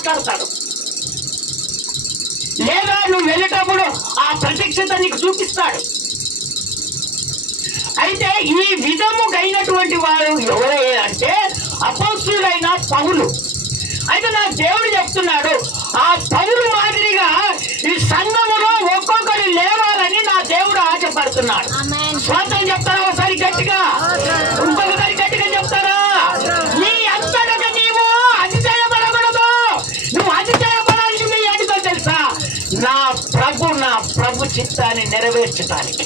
మాట్లాడతాడు. లేదా నువ్వు వెళ్ళేటప్పుడు ఆ ప్రత్యక్షత నీకు చూపిస్తాడు. అయితే ఈ విధముగైనటువంటి వారు ఎవరయ్యా అంటే అపోస్తులైన పౌలు. అయితే నా దేవుడు చెప్తున్నాడు, ఆ పౌలు మాదిరిగా ఈ సంఘములో ఒక్కొక్కరు లేవాలని నా దేవుడు ఆశపడుతున్నాడు. స్వాతం చెప్తారా ఒకసారి గట్టిగా, ఇంకొకసారి గట్టిగా చెప్తారా? నీ అంతటగా నీవు అతిశయపడకూడదు. నువ్వు అతిశయపడాల్సింది ఏంటో తెలుసా? నా ప్రభు చిత్తాన్ని నెరవేర్చడానికి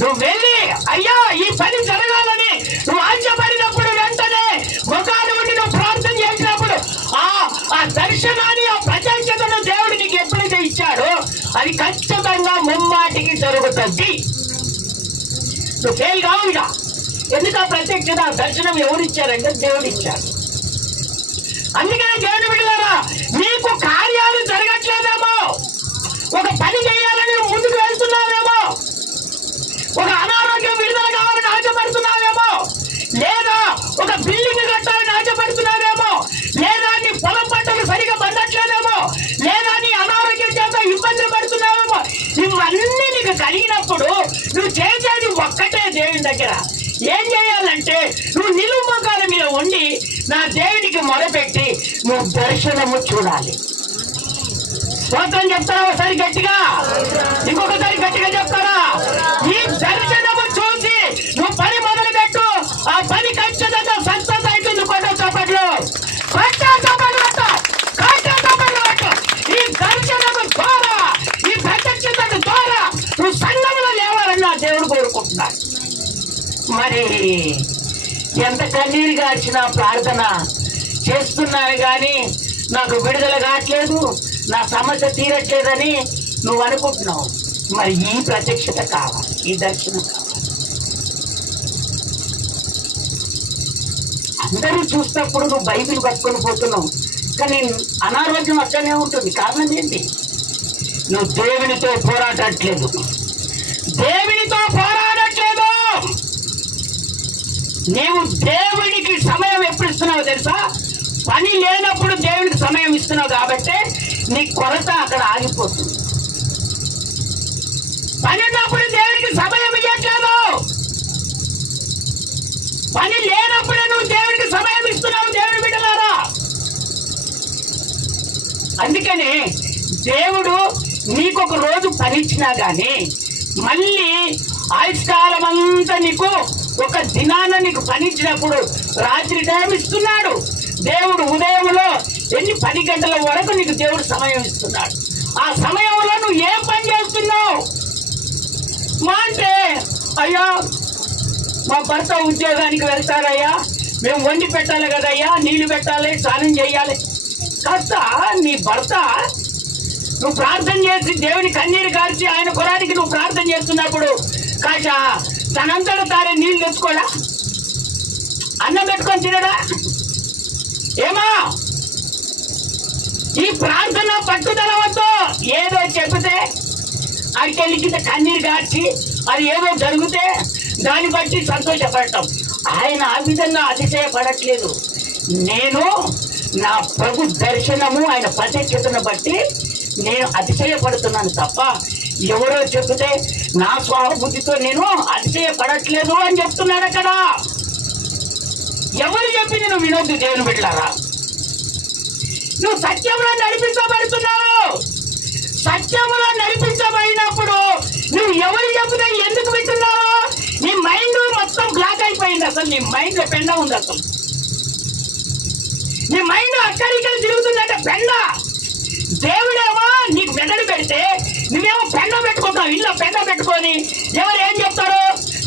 నువ్వు వెళ్ళి అయ్యా ఈ పని జరగాలని నువ్వు ఆశపడినప్పుడు వెంటనే ముఖాన్ని ఉండి నువ్వు ప్రార్థన చేసినప్పుడు ఆ దర్శనాన్ని, ఆ ప్రత్యక్షతను దేవుడు నీకు ఎప్పుడైతే ఇచ్చాడో అది ఖచ్చితంగా ముమ్మాటికి జరుగుతుంది. నువ్వు ఫెయిల్ కావు. ఇక ఎందుకు ఆ ప్రత్యక్షత, ఆ దర్శనం ఎవరిచ్చారంటే దేవుడు ఇచ్చాడు. అందుకనే దేవుని బిడ్డలారా, నీకు కార్యాలు జరగట్లేదేమో, ఒక పని చేయాలని ముందుకు వెళ్తున్నావేమో, ఒక అనారోగ్యం విడుదల కావాలని ఆశపడుతున్నావేమో, లేదా ఒక బిల్డింగ్ కట్టాలని ఆశపడుతున్నావేమో, లేదా నీ పొలం పంటలు సరిగా పండట్లేదేమో, లేదా నీ అనారోగ్యం చేత ఇబ్బందులు పడుతున్నావేమో. ఇవన్నీ నీకు కలిగినప్పుడు నువ్వు చేసేది ఒక్కటే దేవుని దగ్గర. ఏం చేయాలంటే నువ్వు నిలువు మోకాల మీద ఉండి నా దేవునికి మొరపెట్టి నువ్వు దర్శనము చూడాలి. స్తోత్రం చెప్తారా ఒకసారి గట్టిగా, ఇంకొకసారి గట్టిగా చెప్తారా? ఈ దర్శనము చూసి నువ్వు పని మొదలు పెట్టు. ఆ పని ఖచ్చితంగా సక్సెస్ అవుతుంది. కొట్ట చప్పట్లు, కొట్ట చప్పట్లు పెట్టు, కొట్ట చప్పట్లు పెట్టు. ఈ దర్శనము ద్వారా, ఈ ప్రత్యక్షత ద్వారా నువ్వు సంఘంలో లేవాలని నా దేవుడు కోరుకుంటున్నాడు. మరి ఎంత కన్నీరు గార్చిన ప్రార్థన చేస్తున్నాను కానీ నాకు విడుదల కావట్లేదు, నా సమస్య తీరట్లేదని నువ్వు అనుకుంటున్నావు. మరి ఈ ప్రత్యక్షత కావాలి, ఈ దర్శనం కావాలి. అందరూ చూసినప్పుడు నువ్వు బైబిల్ పట్టుకొని పోతున్నావు, కానీ అనారోగ్యం అక్కడనే ఉంటుంది. కారణం ఏంటి? నువ్వు దేవునితో పోరాడట్లేదు, దేవునితో పోరాడట్లేదు. నీవు దేవునికి సమయం ఎప్పుడు ఇస్తున్నావు తెలుసా? పని లేనప్పుడు దేవునికి సమయం ఇస్తున్నావు కాబట్టి నీ కొరత అక్కడ ఆగిపోతుంది. పని ఉన్నప్పుడు దేవునికి సమయం ఇవ్వట్లేదు, పని లేనప్పుడే నువ్వు దేవునికి సమయం ఇస్తున్నావు. దేవుని బిడ్డలారా, అందుకని దేవుడు నీకు ఒక రోజు పని ఇచ్చినా గానీ మళ్ళీ ఆయుష్కాలం అంతా నీకు ఒక దినాన నీకు పని ఇచ్చినప్పుడు రాత్రి టైం ఇస్తున్నాడు దేవుడు. ఉదయంలో 10 గంటల వరకు నీకు దేవుడు సమయం ఇస్తున్నాడు. ఆ సమయంలో నువ్వు ఏం పని చేస్తున్నావు? మా అంటే అయ్యా మా భర్త ఉద్యోగానికి వెళ్తారయ్యా, మేము వండి పెట్టాలి కదయ్యా, నీళ్లు పెట్టాలి, స్నానం చేయాలి. కాస్త నీ భర్త నువ్వు ప్రార్థన చేసి దేవుని కన్నీరు కార్చి ఆయన కొరానికి నువ్వు ప్రార్థన చేస్తున్నప్పుడు కాస్త తనంతటా తానే నీళ్లు తెచ్చుకోడా, అన్నం పెట్టుకొని తినడా? ఏమా ఈ ప్రార్థన పట్టుదల వద్దు. ఏదో చెబితే అడికెళ్ళి కింద కన్నీరు కార్చి అది ఏదో జరిగితే దాన్ని బట్టి సంతోషపడటం. ఆయన ఆ విధంగా అతిశయపడట్లేదు. నేను నా ప్రభు దర్శనము, ఆయన ప్రత్యక్షతను బట్టి నేను అతిశయపడుతున్నాను తప్ప ఎవరో చెబితే నా స్వబుద్ధితో నేను అతిశయపడట్లేదు అని చెప్తున్నాడు అక్కడ. ఎవరు చెప్పింది నువ్వు వినొద్దు. దేవుని బిడ్డలారా, నువ్వు సత్యంలో నడిపించబడుతున్నావు. సత్యంలో నడిపించబడినప్పుడు నువ్వు ఎవరు చెబితే ఎందుకు వింటున్నావు? నీ మైండ్ మొత్తం బ్లాక్ అయిపోయింది. అసలు నీ మైండ్ లో పెండ ఉంది. అసలు నీ మైండ్ అక్కడికి తిరుగుతుందంటే పెండ. దేవుడేమో నీకు మెదడు పెడితే నువ్వేమో పెండ పెట్టుకుంటావు. ఇల్లు పెండ పెట్టుకొని ఎవరు ఏం చెప్తారు?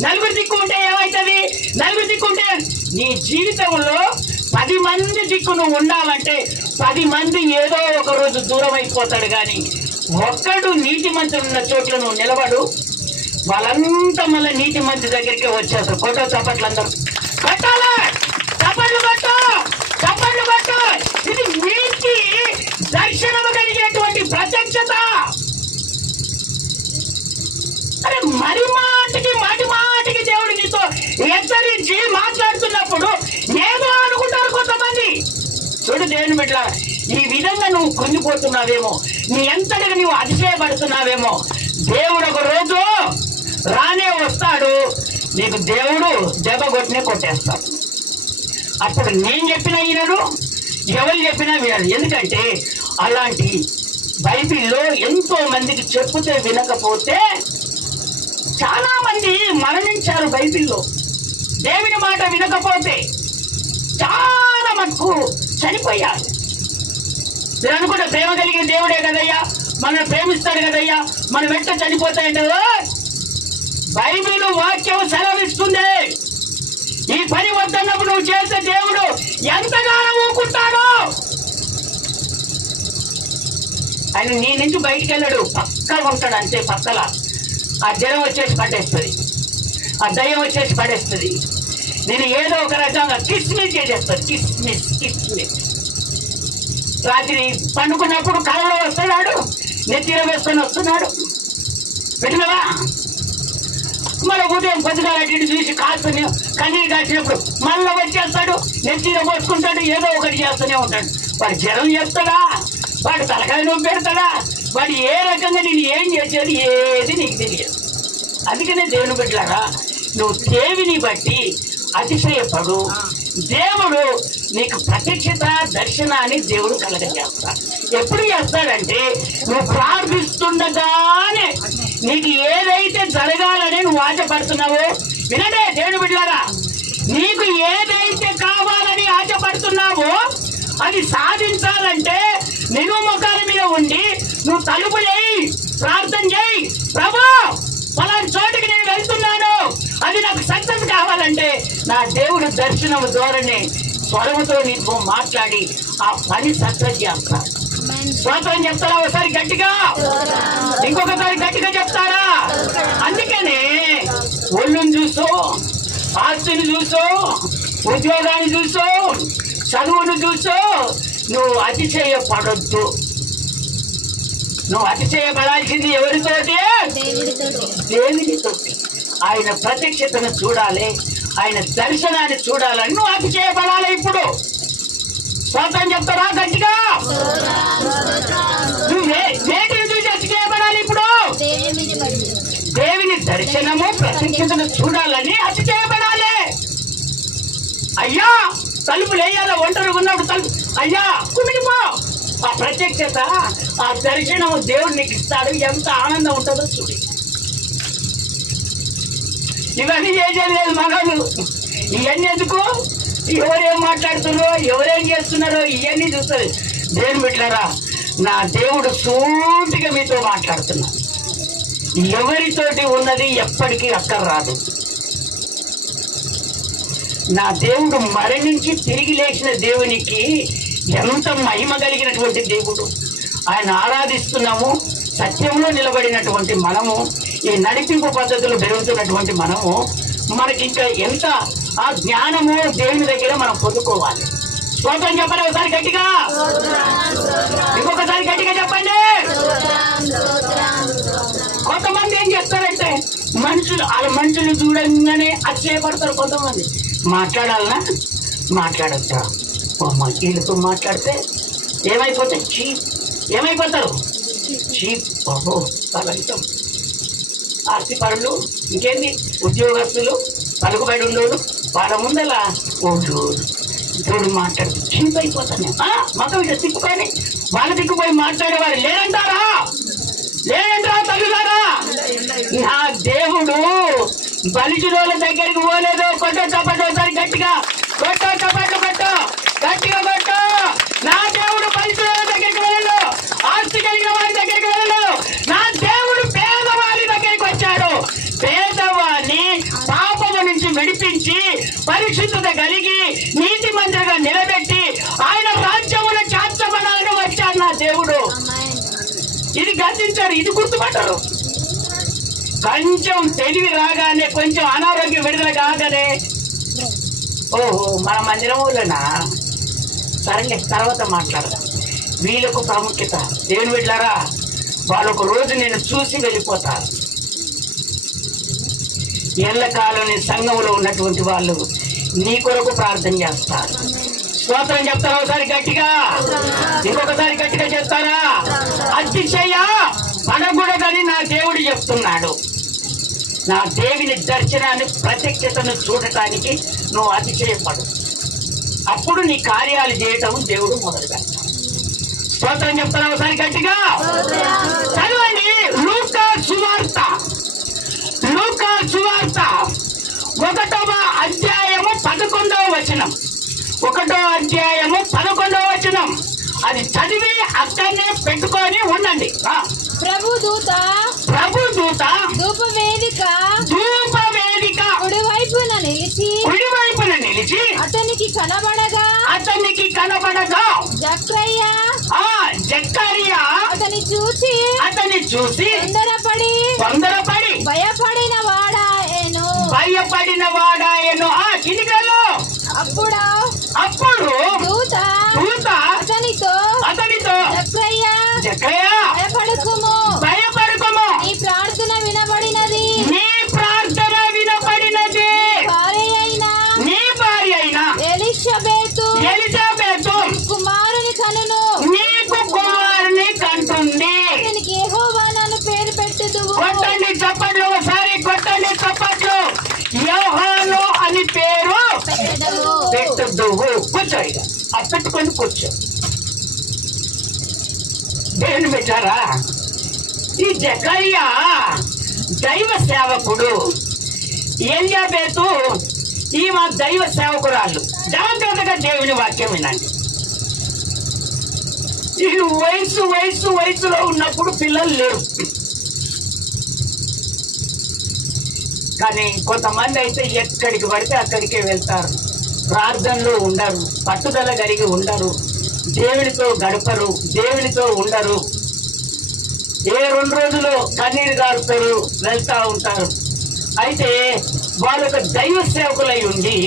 నలుగురు దిక్కు ఉంటే ఏమవుతుంది? నలుగురు దిక్కు ఉంటే నీ జీవితంలో 10 మంది దిక్కు నువ్వు ఉండాలంటే 10 మంది ఏదో ఒక రోజు దూరం అయిపోతాడు. కానీ ఒక్కడు నీతి మంత్రి ఉన్న చోట్ల నువ్వు నిలబడు, వాళ్ళంతా మళ్ళీ నీతి మంత్రి దగ్గరికి వచ్చేస్తారు. కొట్ట చప్పట్లు అందరూ కొట్టాలి, చప్పట్లు కొట్టు, చప్పట్లు కొట్టు. ఇది నీతి దర్శనము కలిగినటువంటి ప్రత్యక్షత. అరే మరి మాటికి దేవుడు నీతో హెచ్చరించి మాట్లాడుతున్నప్పుడు ఏదో అనుకుంటారు. దేవుని బిడ్డ, ఈ విధంగా నువ్వు కృంగిపోతున్నావేమో, నీ ఎంతటిగా నువ్వు అతిశయపడుతున్నావేమో, దేవుడు ఒక రోజు రానే వస్తాడు, నీకు దేవుడు దెబ్బ కొట్టినే కొట్టేస్తాడు. అప్పుడు నేను చెప్పినా వినరు, ఎవరు చెప్పినా వినరు. ఎందుకంటే అలాంటి బైబిల్లో ఎంతో మందికి చెప్పుతే వినకపోతే చాలా మంది మరణించారు. బైబిల్లో దేవుని మాట వినకపోతే చాలా మటుకు చనిపోయారు. మీరు అనుకుంటే ప్రేమ కలిగిన దేవుడే కదయ్యా, మనం ప్రేమిస్తాడు కదయ్యా, మనం వెంట చనిపోతాయంటే బైబిల్ వాక్యం సెలవిస్తుంది. ఈ పని వద్దన్నప్పుడు నువ్వు చేస్తే దేవుడు ఎంతగానో ఊరుకుంటాడు. ఆయన నీ నుంచి బయటికి వెళ్ళాడు, పక్కగా ఉంటాడు అంతే. పక్కల ఆ జనం వచ్చేసి పడేస్తుంది, ఆ దయ్యం వచ్చేసి పడేస్తుంది, నేను ఏదో ఒక రకంగా కిస్మిస్ చేసేస్తాను. కిస్మిస్ రాత్రి పండుకున్నప్పుడు కళలో వస్తున్నాడు, నెత్తిలో వేసుకొని వస్తున్నాడు, పెట్టినవా? మళ్ళీ ఉదయం పొద్దుగాల అటు చూసి కాల్చుని కన్నీరు కాల్చినప్పుడు మళ్ళీ వచ్చేస్తాడు, నెత్తిలో పోసుకుంటాడు, ఏదో ఒకటి చేస్తూనే ఉంటాడు. వాడు జనం చేస్తాడా, వాడు తలకాయ నొప్పి పెడతాడా, వాడు ఏ రకంగా నేను ఏం చేసేది ఏది నీకు తెలియదు. అందుకనే దేవుని బిడ్డలారా, నువ్వు దేవుని బట్టి అతిశయపడు. దేవుడు నీకు ప్రత్యక్షత దర్శనాన్ని దేవుడు కలగజేస్తాడు. ఎప్పుడు చేస్తాడంటే నువ్వు ప్రార్థిస్తుండగానే నీకు ఏదైతే జరగాలని నువ్వు ఆశపడుతున్నావో, వినండి దేవుని బిడ్డలారా, నీకు ఏదైతే కావాలని ఆశపడుతున్నావో అది సాధించాలంటే నిలువు ముఖాల మీద ఉండి నువ్వు తలుపు చేయి, ప్రార్థన చేయి. ప్రభు పలాని చోటుకి నేను వెళ్తున్నాను, అది నాకు సక్సెస్ కావాలంటే నా దేవుడు దర్శనం ధోరణి స్వరముతో నీకు మాట్లాడి ఆ పని సక్సెస్ చేస్తాడు. స్తోత్రం చెప్తారా? ఒకసారి గట్టిగా, ఇంకొకసారి గట్టిగా చెప్తారా? అందుకనే ఒళ్ళుని చూసో, ఆస్తిని చూసో, ఉద్యోగాన్ని చూసో, చదువును చూసో నువ్వు అతిశయపడొద్దు. నువ్వు అతిశయపడాల్సింది ఎవరితోటి? దేవునితోటి. ఆయన ప్రత్యక్షతను చూడాలి, ఆయన దర్శనాన్ని చూడాలని నువ్వు అతిశయపడాలి. ఇప్పుడు స్తోత్రం చెప్తారా గట్టిగా? నువ్వు వేటిని చూసి అతిశయపడాలి? ఇప్పుడు దేవుని దర్శనము ప్రత్యక్షతను చూడాలని అతిశయపడాలి. అయ్యా తలుపులు వేయాల, ఒంటరిగా ఉన్నప్పుడు తలుపు అయ్యా కుమిడిపో. ఆ ప్రత్యక్షత, ఆ దర్శనము దేవుడు నీకు ఇస్తాడు. ఎంత ఆనందం ఉంటుందో చూడు. ఇవన్నీ చేసేది లేదు మగలు. ఇవన్నీ ఎందుకు? ఎవరేం మాట్లాడుతున్నారో, ఎవరేం చేస్తున్నారో ఇవన్నీ చూస్తుంది. దేవుని బిడ్డలారా, నా దేవుడు సూటిగా మీతో మాట్లాడుతున్నా. ఎవరితోటి ఉన్నది ఎప్పటికీ అక్కర్రాదు. నా దేవుడు మరణించి తిరిగి లేచిన దేవునికి ఎంత మహిమ కలిగినటువంటి దేవుడు. ఆయన ఆరాధిస్తున్నాము. సత్యంలో నిలబడినటువంటి మనము, ఈ నడిపింపు పద్ధతులు పెరుగుతున్నటువంటి మనము, మనకి ఇంకా ఎంత ఆ జ్ఞానము దేవుని దగ్గర మనం పొందుకోవాలి. స్తోత్రం చెప్పండి ఒకసారి గట్టిగా, ఇంకొకసారి గట్టిగా చెప్పండి. కొంతమంది ఏం చేస్తారంటే మనుషులు చూడంగానే అతిశయపడతారు. కొంతమంది మాట్లాడాలన్నా మాట్లాడచ్చా, వీళ్ళతో మాట్లాడితే ఏమైపోతాయి? ఏమైపోతారు? చీప్. బాబో తలంతం. ఆస్తిపరులు, ఇంకేంది ఉద్యోగస్తులు, పలుకుబడి ఉండోడు, వాళ్ళ ముందలా తోడు మాట్లాడుతూ చీప్ అయిపోతాను. మొత్తం ఇట్లా తిప్పుకొని వాళ్ళ దిక్కుపోయి మాట్లాడేవారు లేదంటారా? తల్లులారా, నా దేవుడు బలిజుల దగ్గరికి పోలేదు. కొట్టో చప్పట్లు ఒకసారి గట్టిగా, కొట్టో చప్పట్లు, కొట్టో గట్టిగా కొట్టో. నా దేవుడు బలిజుల దగ్గరికి వెళ్ళలేదు, ఆస్తి కలిగిన వారి దగ్గరికి వెళ్ళలేదు. నా దేవుడు పేదవారి దగ్గరికి వచ్చాడు. పేదవారిని పాపము నుంచి విడిపించి పరిశుద్ధత కలిగి నీతి మంత్రిగా నిలబెట్టి ఆయన రాజ్యమును చాచబడాలని వచ్చాడు నా దేవుడు. ఇది గర్తించారు, ఇది గుర్తుపట్టారు. కొంచెం తెలివి రాగానే, కొంచెం అనారోగ్యం విడుదల కాగానే, ఓహో మన మందిరంలోనా, సరే తర్వాత మాట్లాడదాం. వీళ్ళకు ప్రాముఖ్యత. దేవుని బిడ్డలారా, వాళ్ళొక రోజు నేను చూసి వెళ్ళిపోతారు. ఎల్లకాలం సంఘంలో ఉన్నటువంటి వాళ్ళు నీ కొరకు ప్రార్థన చేస్తారు. స్తోత్రం చెప్తారా ఒకసారి గట్టిగా? ఇంకొకసారి గట్టిగా చెప్తారా? అతిశయ పడకూడదని నా దేవుడు చెప్తున్నాడు. నా దేవుని దర్శనాన్ని ప్రత్యక్షతను చూడటానికి నువ్వు అతిశయపడు. అప్పుడు నీ కార్యాలు చేయటం దేవుడు మొదలు పెడతాడు. స్తోత్రం చెప్తారా ఒకసారి గట్టిగా? చదవండి లూకా సువార్త 1వ అధ్యాయము 11వ వచనం. 1వ అధ్యాయము 11వ వచనం. అది చదివి అక్కడనే పెట్టుకొని ఉండండి. ప్రభుదూత ధూపవేదిక కుడివైపున నిలిచి అతనికి కనబడగా జక్కరియా అతని చూసి తొందరపడి భయపడిన వాడాయను. కిందికెళ్ళు. అప్పుడు దూత అతనితో జక్కరియా భయపడకుము, నీ ప్రార్థన వినబడినది. నీ భార్య అయిన ఎలిజబెతు నీకు కుమారుని కంటుంది. అతనికి యెహోవా నన్ను పేరు పెట్టుదువు. కొట్టండి చప్పట్లు, ఒకసారి కొట్టండి చప్పట్లు. యోహాను అని పేరు పెట్టుదువు. కూర్చో, ఇక పెట్టుకొని కూర్చో. దేవుని పెట్టారా? ఈ జకర్యా దైవ సేవకుడు, ఎలిజబెతు ఈమె దైవ సేవకురాళ్ళు. జాగ్రత్తగా దేవుని వాక్యం వినండి. ఈ వయసులో ఉన్నప్పుడు పిల్లలు లేరు. కానీ కొంతమంది అయితే ఎక్కడికి పడితే అక్కడికే వెళ్తారు. ప్రార్థనలు ఉండరు, పట్టుదల కలిగి ఉండరు, దేవునితో గడపరు, దేవునితో ఉండరు. ఏ 2 రోజులు కన్నీరు గారుతారు, వెళ్తా ఉంటారు. అయితే వాళ్ళకు దైవ సేవకులై ఉండి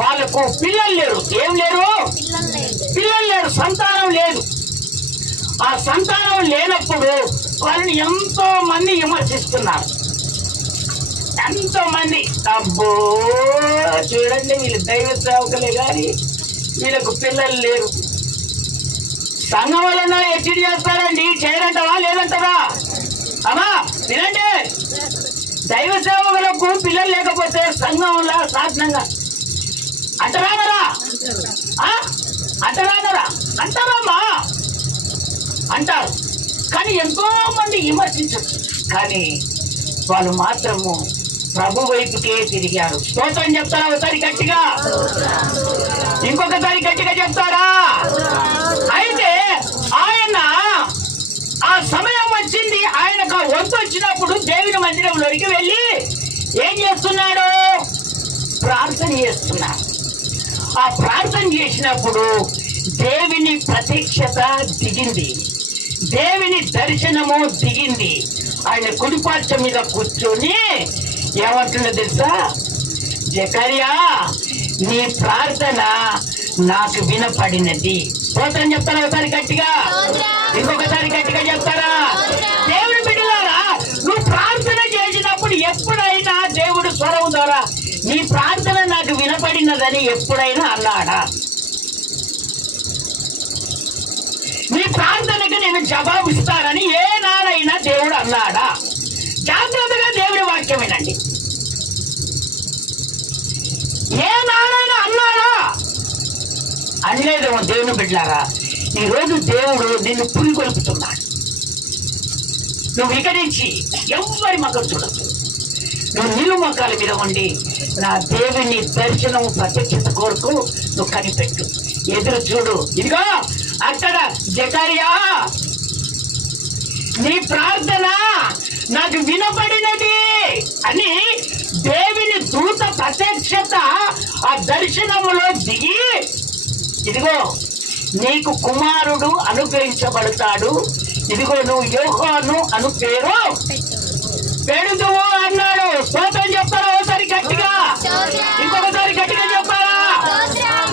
వాళ్ళకు పిల్లలు లేరు. ఏం లేరు? పిల్లలు లేరు, సంతానం లేదు. ఆ సంతానం లేనప్పుడు వాళ్ళని ఎంతో మంది విమర్శిస్తున్నారు. ఎంతో మంది అబ్బో చూడండి వీళ్ళు దైవ సేవకులే కానీ వీళ్ళకు పిల్లలు లేరు. సంఘం వలన ఎచ్చిడి చేస్తారండి, చేయరంటవా లేదంటవా? అమ్మా వినండి, దైవ సేవకులకు పిల్లలు లేకపోతే సంఘంలో సాధనంగా అంటారా? అంటారమ్మా అంటారు. కానీ ఎంతో మంది విమర్శించచ్చు, కానీ వాళ్ళు మాత్రము ప్రభు వైపుకే తిరిగారు. స్తోత్రం చెప్తారా ఒకసారి గట్టిగా? ఇంకొకసారి గట్టిగా చెప్తారా? అయితే ఆయన ఆ సమయం వచ్చింది, ఆయనకు వంతు వచ్చినప్పుడు దేవుని మందిరంలోకి వెళ్ళి ఏం చేస్తున్నాడు? ప్రార్థన చేస్తున్నాడు. ఆ ప్రార్థన చేసినప్పుడు దేవుని ప్రత్యక్షత దిగింది, దేవుని దర్శనము దిగింది. ఆయన కుడిపార్చ మీద కూర్చొని ఏమంటున్నా తెలుసా? జకర్యా నీ ప్రార్థన నాకు వినపడినది. స్తోత్రం చెప్తారా ఒకసారి గట్టిగా? ఇంకొకసారి గట్టిగా చెప్తారా? దేవుని బిడ్డలారా, నువ్వు ప్రార్థన చేసినప్పుడు ఎప్పుడైనా దేవుడు స్వరం ద్వారా నీ ప్రార్థన నాకు వినపడినదని ఎప్పుడైనా అన్నాడా? నీ ప్రార్థనకు నేను జవాబు ఇస్తానని ఏనాడైనా దేవుడు అన్నాడా? జాగ్రత్తగా దేవుడి వాక్యం వినండి. ఏనాడైనా అన్నాడా? అనలేదేమో. దేవుని బిడ్డలారా, ఈరోజు దేవుడు నిన్ను పురిగొల్పుతున్నాడు. నువ్వు ఇక నుంచి ఎవ్వరి మొక్కలు చూడద్దు. నువ్వు నిలువు మొక్కల మీద ఉండి నా దేవుని దర్శనం ప్రత్యక్షత కోరుకు నువ్వు కనిపెట్టు, ఎదురు చూడు. ఇదిగో అక్కడ జకర్యా నీ ప్రార్థన నాకు వినపడినది అని దేవుని దూత ప్రత్యక్షత ఆ దర్శనములో దిగి, ఇదిగో నీకు కుమారుడు అనుగ్రహించబడతాడు, ఇదిగో నువ్వు యోహాను అను పేరు పెడుదువు అన్నాడు. స్తోత్రం చెప్తారా ఒకసారి గట్టిగా? ఇంకొకసారి గట్టిగా చెప్తారా?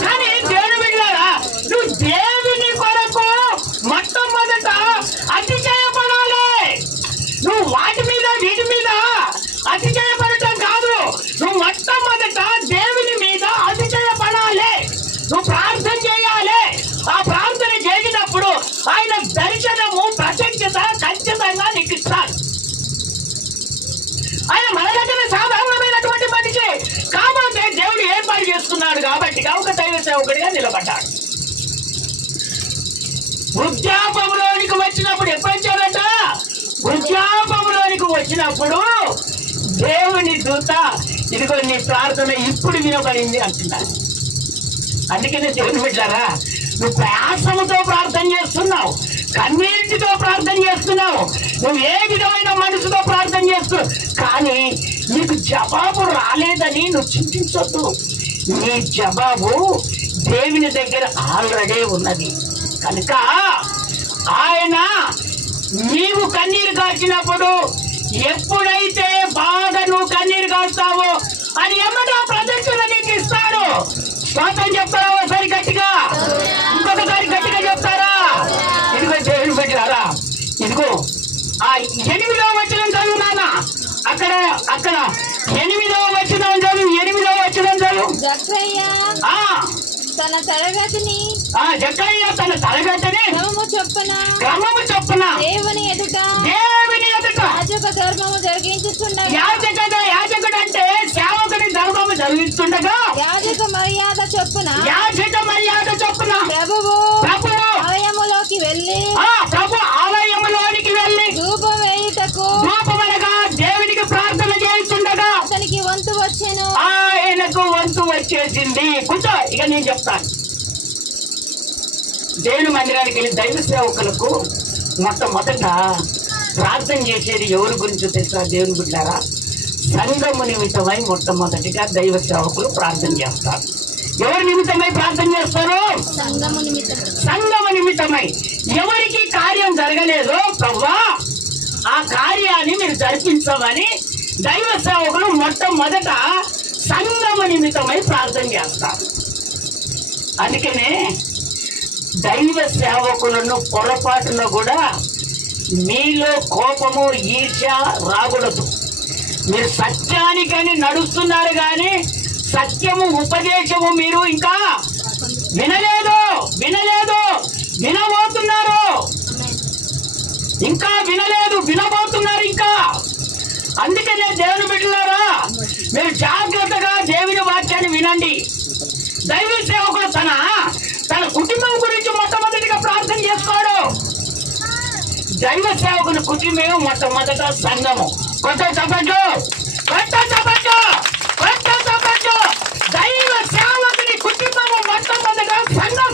కానీ దేవుని బిడ్డలారా, నువ్వు దేవుని కొరకు మొట్టమొదట అతిశయపడాలి. నువ్వు వాటి మీద వీటి మీద అతిశయపడటం కాదు, నువ్వు మొట్టమొదట దేవుని మీద అతిశయపడాలి. నువ్వు ప్రార్థన చేయ చేస్తున్నాడు కాబట్టి ఒక దైవ సేవకుడిగా నిలబడ్డాడు. వృద్ధాపంలోనికి వచ్చినప్పుడు ఎప్పుడు వచ్చాడట? వృద్ధాపంలోనికి వచ్చినప్పుడు దేవుని దూత ఇదిగో నీ ప్రార్థన ఇప్పుడు వినబడింది అంటున్నాడు. అందుకనే దేవుని బిడ్డలారా, నువ్వు ప్రయాసముతో ప్రార్థన చేస్తున్నావు, కన్నీటితో ప్రార్థన చేస్తున్నావు, నువ్వు ఏ విధమైన మనసుతో ప్రార్థన చేస్తున్నావు, కానీ నీకు జవాబు రాలేదని నువ్వు చింతించొద్దు. నీ జవాబు దేవుని దగ్గర ఆల్రెడీ ఉన్నది కనుక ఆయన నీవు కన్నీరు కాచినప్పుడు ఎప్పుడైతే బాగా నువ్వు కన్నీరు కాస్తావో అని ఎమ్మటా ప్రదక్షిణ నీకు ఇస్తాడు. స్తోత్రం చెప్తారా ఒకసారి గట్టిగా, ఇంకొకసారి గట్టిగా చెప్తారా? ఇదిగో దేవుని పెట్టారా, ఇదిగో ఆ 8వ వచనం చదువు నాన్న. అక్కడ 8వ వచనం చదువు, 8వ వచనం చదువు. జక్కయ్య తన తరగతిని క్రమము చొప్పున దేవుని ఎదుట యాజక ధర్మము జరిగించుచుండగా, యాజకుడు అంటే సేవకుడి ధర్మము జరిగిస్తుండగా యాజక మర్యాద చొప్పున ప్రభువు ఆలయములోకి వెళ్ళి ధూపం వేయుటకు దేవునికి ప్రార్థన చేస్తుండగా అతనికి వంతు వచ్చెను. ఆయనకు వంతు వచ్చేసింది. కూర్చో, ఇక నేను చెప్తాను. దేవుని మందిరానికి వెళ్ళి దైవ సేవకులకు మొట్టమొదట ప్రార్థన చేసేది ఎవరి గురించో తెలుసా దేవుని బిడ్డారా? సంఘము నిమిత్తమై మొట్టమొదటిగా దైవ సేవకులు ప్రార్థన చేస్తారు. ఎవరి నిమిత్తమై ప్రార్థన చేస్తారు? సంఘము నిమిత్తమై. ఎవరికి కార్యం జరగలేదో ప్రభువా ఆ కార్యాన్ని మీరు జరిపించమని దైవ సేవకులు మొట్టమొదట సంఘము నిమిత్తమై ప్రార్థన చేస్తారు. అందుకనే దైవ సేవకులను పొరపాటులో కూడా మీలో కోపము ఈర్ష్య రాకూడదు. మీరు సత్యానికని నడుస్తున్నారు కానీ సత్యము ఉపదేశము మీరు ఇంకా వినలేదు, వినబోతున్నారు. ఇంకా వినలేదు, వినబోతున్నారు ఇంకా. అందుకనే దేవుని బిడ్డలారా, మీరు జాగ్రత్తగా దేవుని వాక్యాన్ని వినండి. దైవ సేవకుడు తన కుటుంబం గురించి మొట్టమొదటిగా ప్రార్థన చేసుకోడు. దైవ సేవకుని కుటుంబం మొట్టమొదట సంఘము. కొత్త చెప్పచ్చు. దైవ సేవకుని కుటుంబము మొట్టమొదట సంఘం.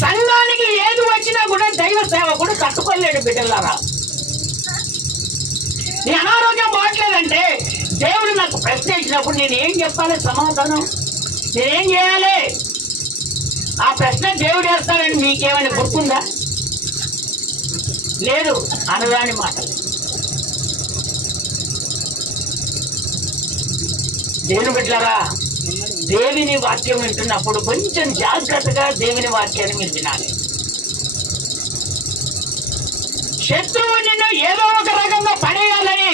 సంఘానికి ఏది వచ్చినా కూడా దైవ సేవకుడు తట్టుకోలేడు బిడ్డలారా. నీ అనారోగ్యం బాగట్లేదంటే దేవుడు నాకు ప్రశ్న ఇచ్చినప్పుడు నేను ఏం చెప్పాలి సమాధానం? నేనేం చేయాలి? ఆ ప్రశ్న దేవుడు వేస్తాడని మీకేమైనా గుర్తుందా? లేదు, అనరాని మాట. దేవుని బిడ్డలారా, దేవుని వాక్యం వింటున్నప్పుడు కొంచెం జాగ్రత్తగా దేవుని వాక్యాన్ని మీరు వినాలి. శత్రువు నిన్ను ఏదో ఒక రకంగా పడేయాలని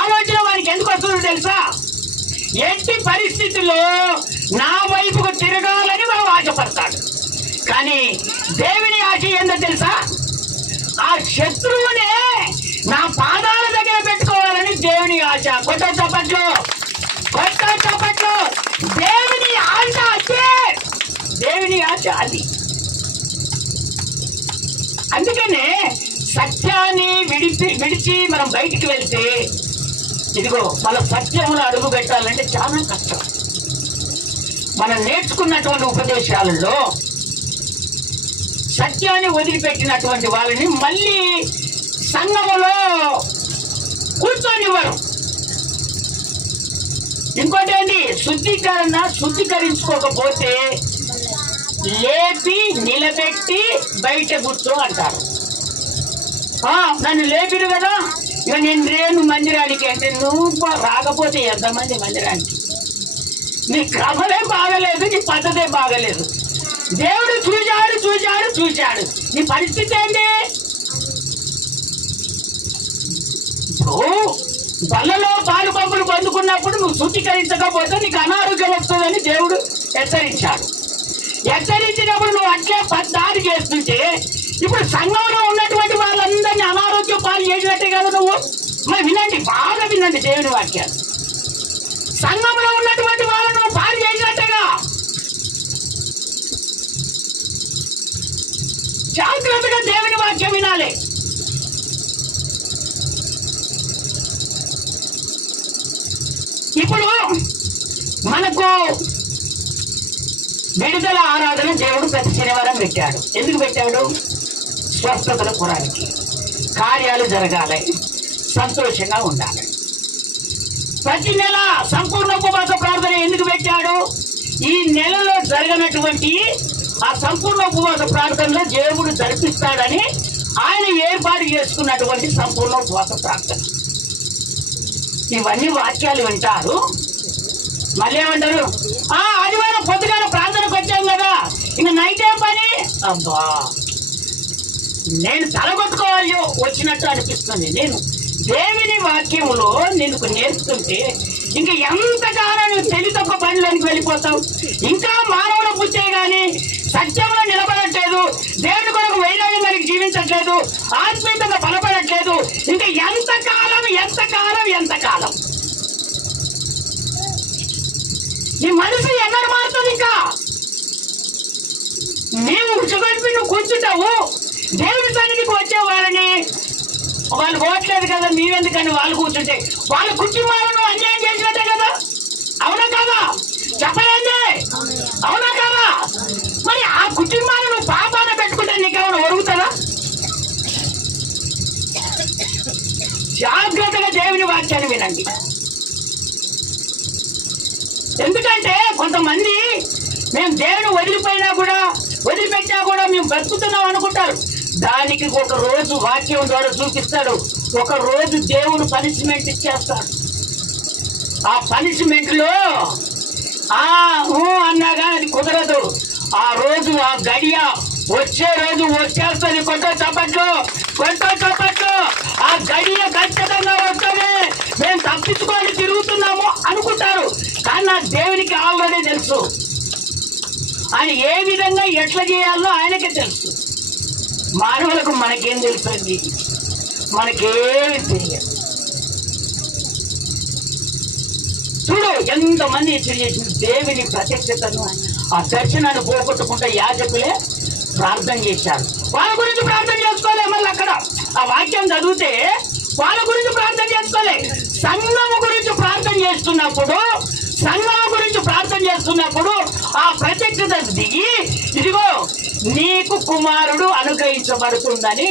ఆలోచన వారికి ఎందుకు వస్తుందో తెలుసా? ఎట్టి పరిస్థితుల్లో నా వైపుకు తిరగాలని మనం ఆశపడతాడు. కానీ దేవుని ఆశ ఏందో తెలుసా? ఆ శత్రువునే నా పాదాల దగ్గర పెట్టుకోవాలని దేవుని ఆశ. కొత్త చప్పట్లు. దేవుని ఆశ అదే, దేవుని ఆశ అది. అందుకనే సత్యాన్ని విడిచి మనం బయటికి వెళ్తే ఇదిగో మన సత్యమును అడుగు పెట్టాలంటే చాలా కష్టం. మనం నేర్చుకున్నటువంటి ఉపదేశాలలో సత్యాన్ని వదిలిపెట్టినటువంటి వాళ్ళని మళ్ళీ సంఘములో కూర్చొనివ్వరు. ఇంకోటి ఏంటి? శుద్ధీకరించుకోకపోతే లేపి నిలబెట్టి బయట కూర్చో అంటారు. నన్ను లేపిరు కదా, ఇక నేను రేణు మందిరానికి అంటే నువ్వు రాకపోతే ఎంతమంది మందిరానికి? నీ క్రమమే బాగలేదు, నీ పద్ధతే బాగలేదు. దేవుడు చూశాడు. నీ పరిస్థితి ఏంటి? బల్లలో పాలు పంపులు పొందుకున్నప్పుడు నువ్వు శుద్ధీకరించకపోతే నీకు అనారోగ్యం వస్తుందని దేవుడు హెచ్చరించాడు. హెచ్చరించినప్పుడు నువ్వు అట్లే దాడి చేస్తుంటే ఇప్పుడు సంఘంలో ఉన్నటువంటి వాళ్ళందరినీ అనారోగ్య పాలు చేసినట్టే కదా నువ్వు. మరి వినండి, బాగా వినండి దేవుని వాక్యాలు. సంఘంలో ఉన్నటువంటి వాళ్ళను పాడు చేసినట్టుగా. జాగ్రత్తగా దేవుని వాక్యం వినాలి. ఇప్పుడు మనకు విడుదల ఆరాధన దేవుడు ప్రతి శనివారం పెట్టాడు. ఎందుకు పెట్టాడు? స్వస్థతల కొరానికి, కార్యాలు జరగాలి, సంతోషంగా ఉండాలి. ప్రతి నెల సంపూర్ణ ఉపవాస ప్రార్థన ఎందుకు పెట్టాడు? ఈ నెలలో జరగనటువంటి ఆ సంపూర్ణ ఉపవాస ప్రార్థనలో దేవుడు జరిపిస్తాడని ఆయన ఏర్పాటు చేసుకున్నటువంటి సంపూర్ణ ఉపవాస ప్రార్థన. ఇవన్నీ వాక్యాలు వింటారు. మళ్ళీ ఏమంటారు? ఆదివారం పొద్దుగాల ప్రార్థనకు వచ్చాం కదా, ఇంకా నైట్ ఏం పని? అబ్బా, నేను తలగొట్టుకోవాలి వచ్చినట్టు అనిపిస్తుంది. నేను దేవుని వాక్యములో నిన్ను నేర్పుతుంటే ఇంకా ఎంతకాలం నువ్వు తెలివి తప్ప పనిలోనికి వెళ్ళిపోతావు. ఇంకా మానవుల పుచ్చే గాని సత్యంలో నిలబడట్లేదు, దేవుడి కొరకు వైరాగ్యం కలిగి జీవించట్లేదు, ఆత్మీయంగా బలపడట్లేదు. ఇంకా ఎంతకాలం ఎంతకాలం ఎంతకాలం నీ మనసు ఎన్నడు మారుతుంది? ఇంకా నీవు ఉచ్చగొడిపి నువ్వు కూర్చుంటావు. దేవుడి సన్నిధికి వచ్చే వాళ్ళని వాళ్ళు పోవట్లేదు కదా, నీవెందుకని వాళ్ళు కూర్చుంటే వాళ్ళ కుటుంబాలను అన్యాయం చేసినట్టే కదా. అవునా కాదా? చెప్పలేండి, అవునా కాదా? మరి ఆ కుటుంబాలను పాపాన పెట్టుకుంటే నీకేమైనా ఒరుగుతుందా? జాగ్రత్తగా దేవుని వాక్యాన్ని వినండి. ఎందుకంటే కొంతమంది మేము దేవుని వదిలిపెట్టినా కూడా మేము బ్రతుకుతున్నాం అనుకుంటారు. దానికి ఒక రోజు వాక్యం ద్వారా చూపిస్తాడు. ఒక రోజు దేవుడు పనిష్మెంట్ ఇచ్చేస్తాడు. ఆ పనిష్మెంట్ లో అన్నాగా అది కుదరదు. ఆ రోజు ఆ గడియ వచ్చే రోజు వచ్చేస్తుంది. కొట్టో చప్పట్లు. ఆ గడియ ఖచ్చితంగా వస్తుంది. మేము తప్పించుకొని తిరుగుతున్నాము అనుకుంటారు. కానీ నా దేవునికి ఆల్రెడీ తెలుసు. ఆయన ఏ విధంగా ఎట్లా చేయాలో ఆయనకే తెలుసు. మానవులకు మనకేం తెలుసండి? మనకేమి తెలియదు. చూడు ఎంతమంది చేసిన దేవుని ప్రత్యక్షతను ఆ దర్శనాన్ని పోగొట్టుకుంటే యాజకులే ప్రార్థన చేశారు. వాళ్ళ గురించి ప్రార్థన చేసుకోలే. మళ్ళీ అక్కడ ఆ వాక్యం చదివితే వాళ్ళ గురించి ప్రార్థన చేసుకోలే. సంఘం గురించి ప్రార్థన చేస్తున్నప్పుడు ఆ ప్రత్యక్షత దిగి, ఇదిగో నీకు కుమారుడు అనుగ్రహించబడుతుందని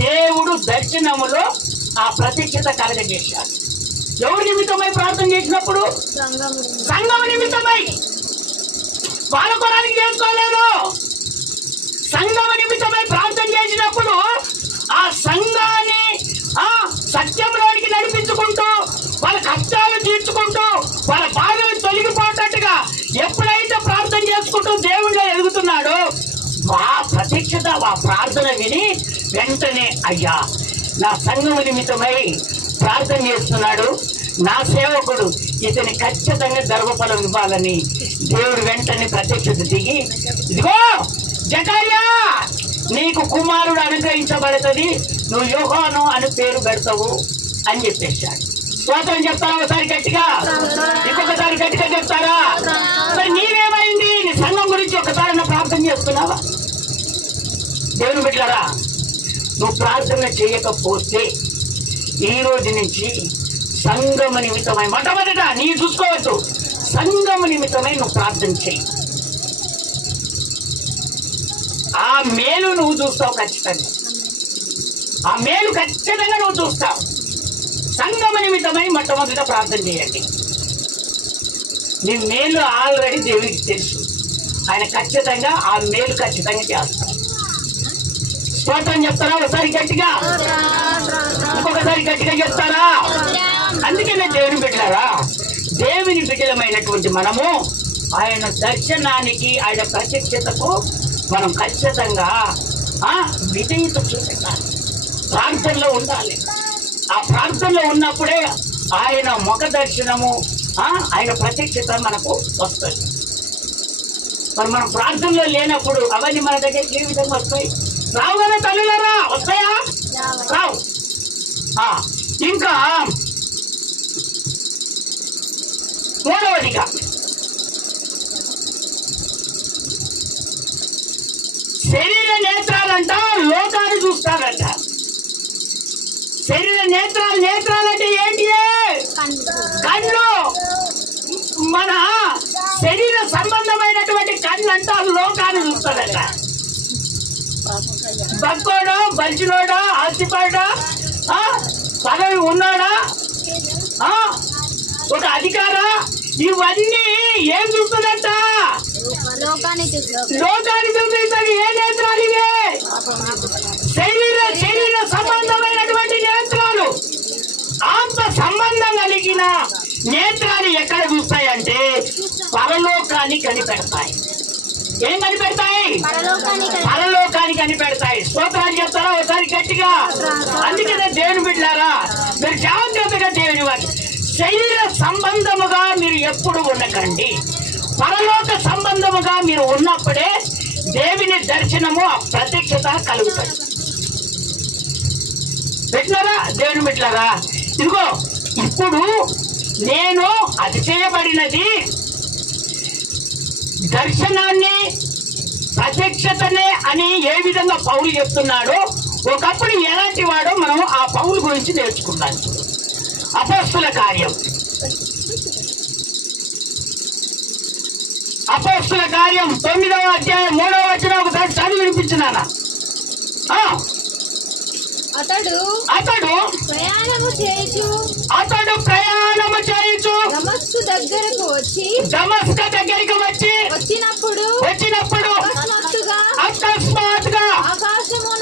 దేవుడు దర్శనములో ఆ ప్రత్యక్షత కలగజేశాడు. ఎవరి నిమిత్తమై ప్రార్థన చేసినప్పుడు? సంఘం నిమిత్తమై. వాళ్ళ కొరానికి చేసుకోలేదు. సంఘం నిమిత్తమై ప్రార్థన చేసినప్పుడు ఆ సంఘాన్ని సత్యంలోనికి నడిపించుకుంటూ, వాళ్ళ కష్టాలు తీర్చుకుంటూ, వాళ్ళ బాధలు తొలగిపోయేటట్టుగా ఎప్పుడైతే ప్రార్థన చేసుకుంటూ దేవుడిగా ఎదుగుతున్నాడో ఆ ప్రత్యక్షత ఆ ప్రార్థన విని వెంటనే అయ్యా నా సంఘం నిమిత్తమై ప్రార్థన చేస్తున్నాడు, నా సేవకుడు ఇతని ఖచ్చితంగా గర్భఫలం ఇవ్వాలని దేవుడు వెంటనే ప్రత్యక్షత దిగి, ఇదిగో జకర్యా నీకు కుమారుడు అనుగ్రహించబడుతుంది, నువ్వు యోహాను అని పేరు పెడతావు అని చెప్పేశాడు. స్తోత్రం చెప్తారా ఒకసారి గట్టిగా? ఇంకొకసారి గట్టిగా చెప్తారా? మరి నీవేమైంది? నీ సంఘం గురించి ఒకసారి ప్రార్థన చేస్తున్నావా? దేవుని బిడ్డలారా, నువ్వు ప్రార్థన చేయకపోతే ఈ రోజు నుంచి సంఘం నిమిత్తమై మొట్టమొదట నీ చూసుకోవద్దు, సంఘం నిమిత్తమై నువ్వు ప్రార్థన చేయి. ఆ మేలు నువ్వు చూస్తావు ఖచ్చితంగా. ఆ మేలు ఖచ్చితంగా నువ్వు చూస్తావు. సంఘం నిమిత్తమై మొట్టమొదట ప్రార్థన చేయండి. నీ మేలు ఆల్రెడీ దేవుడికి తెలుసు. ఆయన ఖచ్చితంగా ఆ మేలు ఖచ్చితంగా చేస్తాడు. స్తోత్రం చెప్తారా ఒకసారి గట్టిగా? ఇంకొకసారి గట్టిగా చెప్తారా? అందుకే నేను దేవుని బిడ్డలారా, దేవుని బిడ్డలమైనటువంటి మనము ఆయన దర్శనానికి, ఆయన ప్రత్యక్షతకు మనం ఖచ్చితంగా విధేయత చూపించాలి. ప్రార్థనలో ఉండాలి. ఆ ప్రార్థనలో ఉన్నప్పుడే ఆయన ముఖ దర్శనము, ఆయన ప్రత్యక్షత మనకు వస్తుంది. మరి మనం ప్రార్థనలో లేనప్పుడు అవన్నీ మన దగ్గరికి ఏ విధంగా వస్తాయి? రావు కదా తల్లులారా? వస్తాయా? రావు. ఇంకా మూడవదిగా శరీర నేత్రాలంట లోకాన్ని చూస్తారంట. శరీర నేత్రాలంటే ఏంటి? కళ్ళు. మన శరీర సంబంధమైనటువంటి కళ్ళు అంట లోకాన్ని చూస్తాడట. బక్కోడా, బలిచినోడా, ఆస్తిపడా, పదవి ఉన్నాడా, ఒక అధికార, ఇవన్నీ ఏం చూస్తుందంట? లోకాన్ని చూపిస్తుంది. ఏ నేత్రాలు ఇవే? శరీర సంబంధమైనటువంటి నేత్రాలు. ఆత్మ సంబంధం కలిగిన నేత్రాలు ఎక్కడ చూస్తాయంటే పరలోకాన్ని కనిపెడతాయి. ఏం కనిపెడతాయి? పరలోకాన్ని కనిపెడతాయి. స్తోత్రాలు చెప్తారా ఒకసారి గట్టిగా? అందుకనే దేవుని బిడ్డలారా, మీరు జాగ్రత్తగా దేవుని వారి శరీర సంబంధముగా మీరు ఎప్పుడు ఉండకండి. పరలోక సంబంధముగా మీరు ఉన్నప్పుడే దేవుని దర్శనము, ఆ ప్రత్యక్షత కలుగుతాయి. పెట్టినారా దేవుని బిడ్డలారా? ఇదిగో ఇప్పుడు నేను అది చేయబడినది దర్శనాన్ని, ప్రత్యక్షతనే అని ఏ విధంగా పౌలు చెప్తున్నాడో, ఒకప్పుడు ఎలాంటి వాడో మనం ఆ పౌలు గురించి నేర్చుకుందాం. అపోస్తుల కార్యం 9వ అధ్యాయం 3వ వచనం ఒకసారి చదివి వినిపించినానా? అతడు ప్రయాణము చేయుచు దమస్కు దగ్గరకు వచ్చి వచ్చినప్పుడు అకస్మాత్తుగా ఆకాశము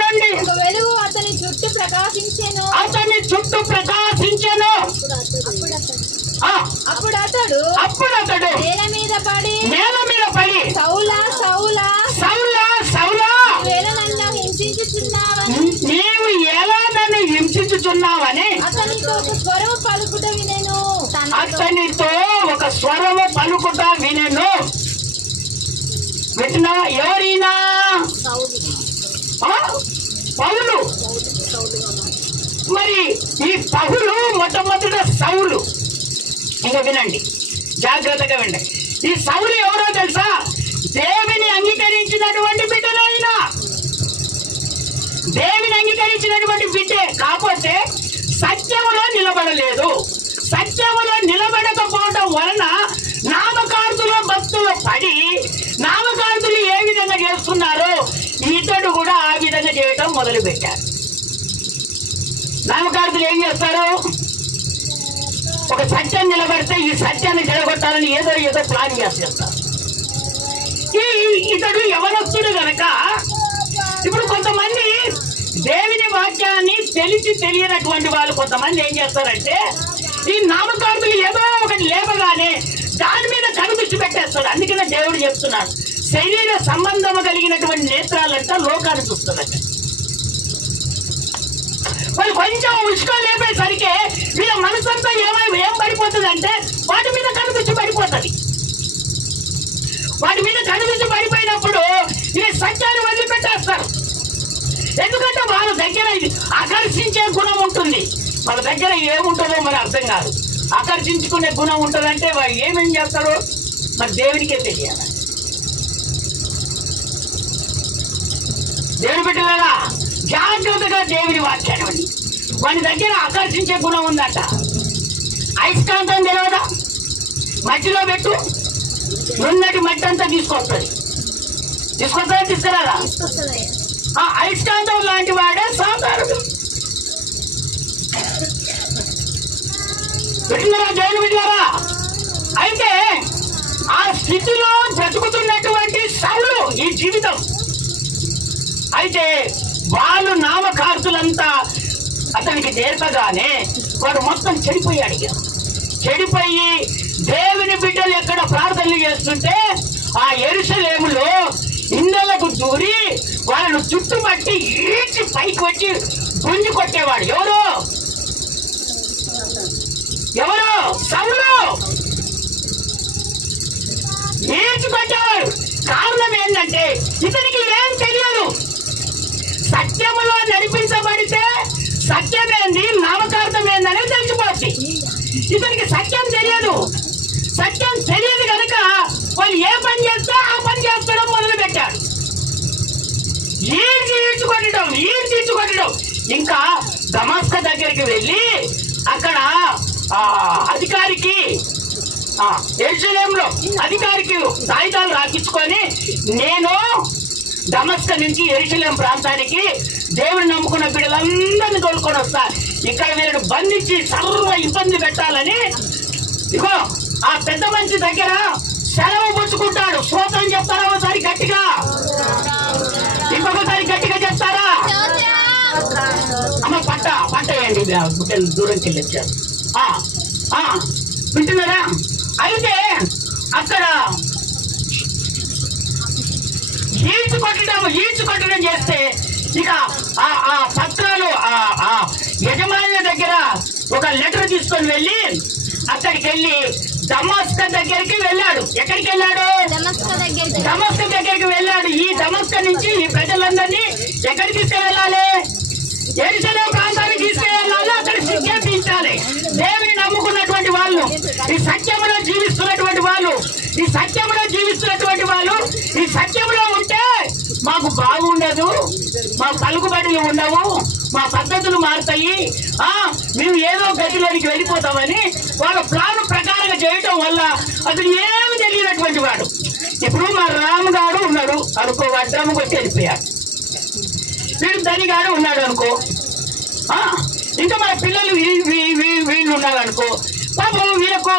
నుండి ఒక వెలుగు అతని చుట్టూ ప్రకాశించెను. అప్పుడు అతడు నేల మీద పడి సౌలా నీవు ఎలా నన్ను హింసించుచున్నావని అతనితో ఒక స్వరము పలుకుట వినెను. వింటున్నా? ఎవరైనా పౌలు. మరి ఈ పౌలు మొట్టమొదట సౌలు. ఇంకా వినండి, జాగ్రత్తగా వినండి. ఈ సౌలు ఎవరో తెలుసా? దేవుని అంగీకరించినటువంటి బిడ్డలైనా, దేవుని అంగీకరించినటువంటి బిడ్డే, కాకపోతే సత్యములో నిలబడలేదు. సత్యములో నిలబడకపోవడం వలన నామకార్థుల భక్తులు పడి, నామకార్థులు ఏ విధంగా చేస్తున్నారో ఇతడు కూడా ఆ విధంగా చేయటం మొదలు పెట్టారు. నామకార్థులు ఏం చేస్తారు? ఒక సత్యం నిలబడితే ఈ సత్యాన్ని చెడగొట్టాలని ఏదో ప్లాన్ చేస్తారు. ఇతడు యవనస్తుడు గనక ఇప్పుడు కొంతమంది దేవుని వాక్యాన్ని తెలియనటువంటి వాళ్ళు కొంతమంది ఏం చేస్తారంటే, ఈ నామకార్థులు ఏదో ఒకటి లేపగానే దాని మీద కనుదృష్టి పెట్టేస్తాడు. అందుకనే దేవుడు చెప్తున్నాడు, శరీర సంబంధము కలిగినటువంటి నేత్రాలంతా లోకాన్ని చూస్తుందట. వాళ్ళు కొంచెం ఉష్కం లేపేసరికి వీళ్ళ మనసంతా ఏం పడిపోతుంది అంటే వాటి మీద కనుదృష్టి పడిపోతుంది. వాటి మీద కనుదృష్టి పడిపోయినప్పుడు ఈ సత్యాన్ని వదిలిపెట్టేస్తారు. ఎందుకంటే వాళ్ళ దగ్గర ఇది ఆకర్షించే గుణం ఉంటుంది. వాళ్ళ దగ్గర ఏముంటుందో మరి అర్థం కాదు. ఆకర్షించుకునే గుణం ఉంటుందంటే వాడు ఏమేం చేస్తారో మరి దేవునికే తెలియాలి. దేవుని బిడ్డలారా, జాగ్రత్తగా దేవుని వాక్యాన్ని అండి. వాని దగ్గర ఆకర్షించే గుణం ఉందట. అయస్కాంతం తెలియదా? మట్టిలో పెట్టు, నున్నటి మట్టి అంతా తీసుకురాదా? ఆ అయస్కాంతం లాంటి వాడే సాధారణ పెట్టినారా దేవుని బిడ్డలారా? అయితే ఆ స్థితిలో బ్రతుకుతున్నటువంటి సౌలు ఈ జీవితం. అయితే వాళ్ళు నామకార్థులంతా అతనికి నేర్పగానే వాడు మొత్తం చెడిపోయాడు. చెడిపోయి దేవుని బిడ్డలు ఎక్కడ ప్రార్థనలు చేస్తుంటే ఆ యెరూషలేములో ఇండ్లకు దూరి వాళ్ళను చుట్టుపట్టి ఈడ్చి పైకి వచ్చి గుంజి కొట్టేవాడు. ఎవరు? సౌలు. ఈడ్చి కొట్టేవాడు. కారణం ఏంటంటే ఇతనికి ఏం తెలియదు. సత్యములో నడిపించబడితే సత్యమేంది, నామకార్థం ఏందని తెలిసిపోద్ది. ఇతనికి సత్యం తెలియదు. సత్యం తెలియదు కనుక వాళ్ళు ఏ పని చేస్తే ఆ పని చేస్తడం మొదలు పెట్టాడు. ఈడ్చుకొట్టడం. ఇంకా దమస్క దగ్గరికి వెళ్ళి అక్కడ అధికారికి యెరూషలేములో అధికారికి కాగితాలు రాపించుకొని, నేను దమస్క నుంచి యెరూషలేం ప్రాంతానికి దేవుని నమ్ముకున్న బిడ్డలందరినీ తోలుకొని వస్తా, ఇక్కడ వీళ్ళని బంధించి సర్వ ఇబ్బంది పెట్టాలని ఇగో ఆ పెద్ద మనిషి దగ్గర సెలవు పుచ్చుకుంటాడు. స్తోత్రం చెప్తారా ఒకసారి గట్టిగా? ఇంకొకసారి గట్టిగా చెప్తారా? అమ్మ పంట వేయండి, దూరంకి వెళ్ళొచ్చారు. వింటున్నారా? అయితే అక్కడ ఈడ్చుకొట్టడం చేస్తే ఇక ఆ పత్రాలు యజమాని దగ్గర ఒక లెటర్ తీసుకొని వెళ్ళి అక్కడికి వెళ్ళి దమస్క దగ్గరికి వెళ్ళాడు. ఎక్కడికి వెళ్ళాడు? దమస్క దగ్గరికి వెళ్ళాడు. ఈ దమస్క నుంచి ఈ ప్రజలందరినీ ఎక్కడికి తీసుకువెళ్ళాలి? యెరూషలేము ప్రాంతానికి తీసుకువెళ్ళాలి. అక్కడ శిక్షించాలి. దేవుని నమ్ముకున్నటువంటి వాళ్ళు, ఈ సత్యములో జీవిస్తున్నటువంటి వాళ్ళు, ఈ సత్యములో ఉంటే మాకు బాగుండదు, మా పలుకుబడులు ఉండవు, మా పద్ధతులు మారుతాయి, మేము ఏదో గదిలోనికి వెళ్ళిపోతామని వాళ్ళ ప్లాన్ ప్రకారంగా చేయటం వల్ల అతను ఏమి తెలియనటువంటి వాడు. ఇప్పుడు మా రాముగాడు ఉన్నాడు అనుకో, వడ్రమ్మ కొట్టి వెళ్ళిపోయాడు. వీడు ధనిగాడు ఉన్నాడు అనుకో, ఇంకా మన పిల్లలు వీళ్ళు ఉన్నారు అనుకో, పాపం వీళ్ళకు